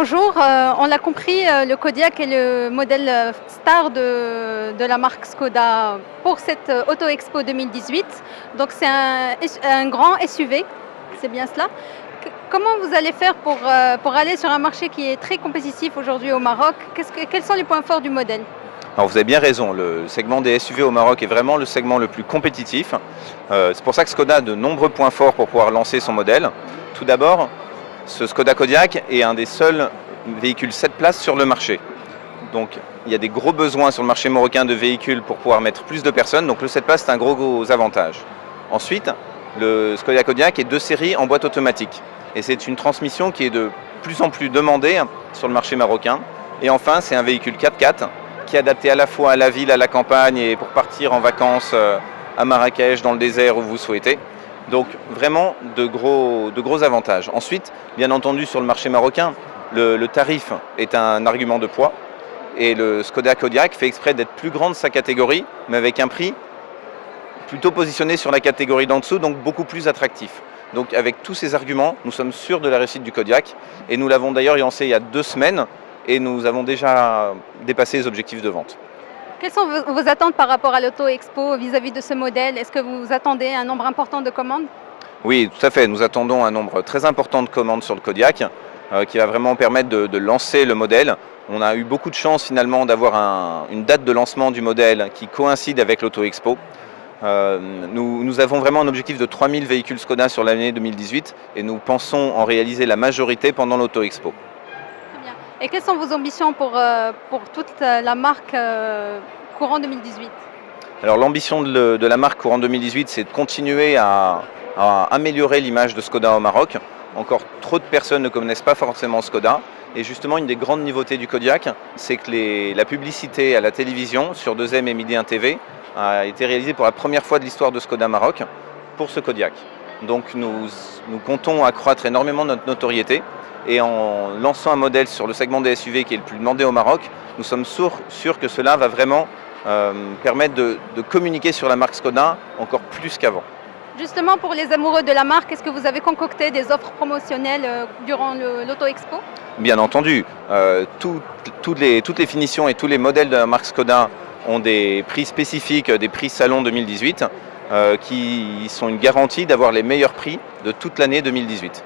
Bonjour, on l'a compris, le Kodiaq est le modèle star de la marque Skoda pour cette Auto Expo 2018. Donc c'est un grand SUV, c'est bien cela. Comment vous allez faire pour aller sur un marché qui est très compétitif aujourd'hui au Maroc? Quels sont les points forts du modèle? Alors vous avez bien raison, le segment des SUV au Maroc est vraiment le segment le plus compétitif. C'est pour ça que Skoda a de nombreux points forts pour pouvoir lancer son modèle. Tout d'abord, ce Skoda Kodiaq est un des seuls véhicules 7 places sur le marché. Donc il y a des gros besoins sur le marché marocain de véhicules pour pouvoir mettre plus de personnes, donc le 7 places c'est un gros avantage. Ensuite, le Skoda Kodiaq est 2 séries en boîte automatique et c'est une transmission qui est de plus en plus demandée sur le marché marocain. Et enfin, c'est un véhicule 4x4 qui est adapté à la fois à la ville, à la campagne et pour partir en vacances à Marrakech, dans le désert où vous souhaitez. Donc vraiment de gros avantages. Ensuite, bien entendu, sur le marché marocain, le tarif est un argument de poids et le Skoda Kodiaq fait exprès d'être plus grand de sa catégorie, mais avec un prix plutôt positionné sur la catégorie d'en dessous, donc beaucoup plus attractif. Donc avec tous ces arguments, nous sommes sûrs de la réussite du Kodiaq et nous l'avons d'ailleurs lancé il y a 2 semaines et nous avons déjà dépassé les objectifs de vente. Quelles sont vos attentes par rapport à l'Auto Expo vis-à-vis de ce modèle? Est-ce que vous attendez un nombre important de commandes? Oui, tout à fait. Nous attendons un nombre très important de commandes sur le Kodiaq qui va vraiment permettre de lancer le modèle. On a eu beaucoup de chance finalement d'avoir une date de lancement du modèle qui coïncide avec l'Auto Expo. Nous avons vraiment un objectif de 3000 véhicules Skoda sur l'année 2018 et nous pensons en réaliser la majorité pendant l'Auto Expo. Très bien. Et quelles sont vos ambitions pour toute la marque courant 2018? Alors l'ambition de la marque courant 2018, c'est de continuer à améliorer l'image de Skoda au Maroc. Encore trop de personnes ne connaissent pas forcément Skoda. Et justement, une des grandes nouveautés du Kodiaq, c'est que la publicité à la télévision sur 2M et Midi 1 TV a été réalisée pour la première fois de l'histoire de Skoda Maroc pour ce Kodiaq. Donc nous comptons accroître énormément notre notoriété et en lançant un modèle sur le segment des SUV qui est le plus demandé au Maroc, nous sommes sûrs que cela va vraiment permettre de communiquer sur la marque Skoda encore plus qu'avant. Justement, pour les amoureux de la marque, est-ce que vous avez concocté des offres promotionnelles durant l'Auto Expo? Bien entendu, toutes les finitions et tous les modèles de la marque Skoda ont des prix spécifiques, des prix Salon 2018, qui sont une garantie d'avoir les meilleurs prix de toute l'année 2018.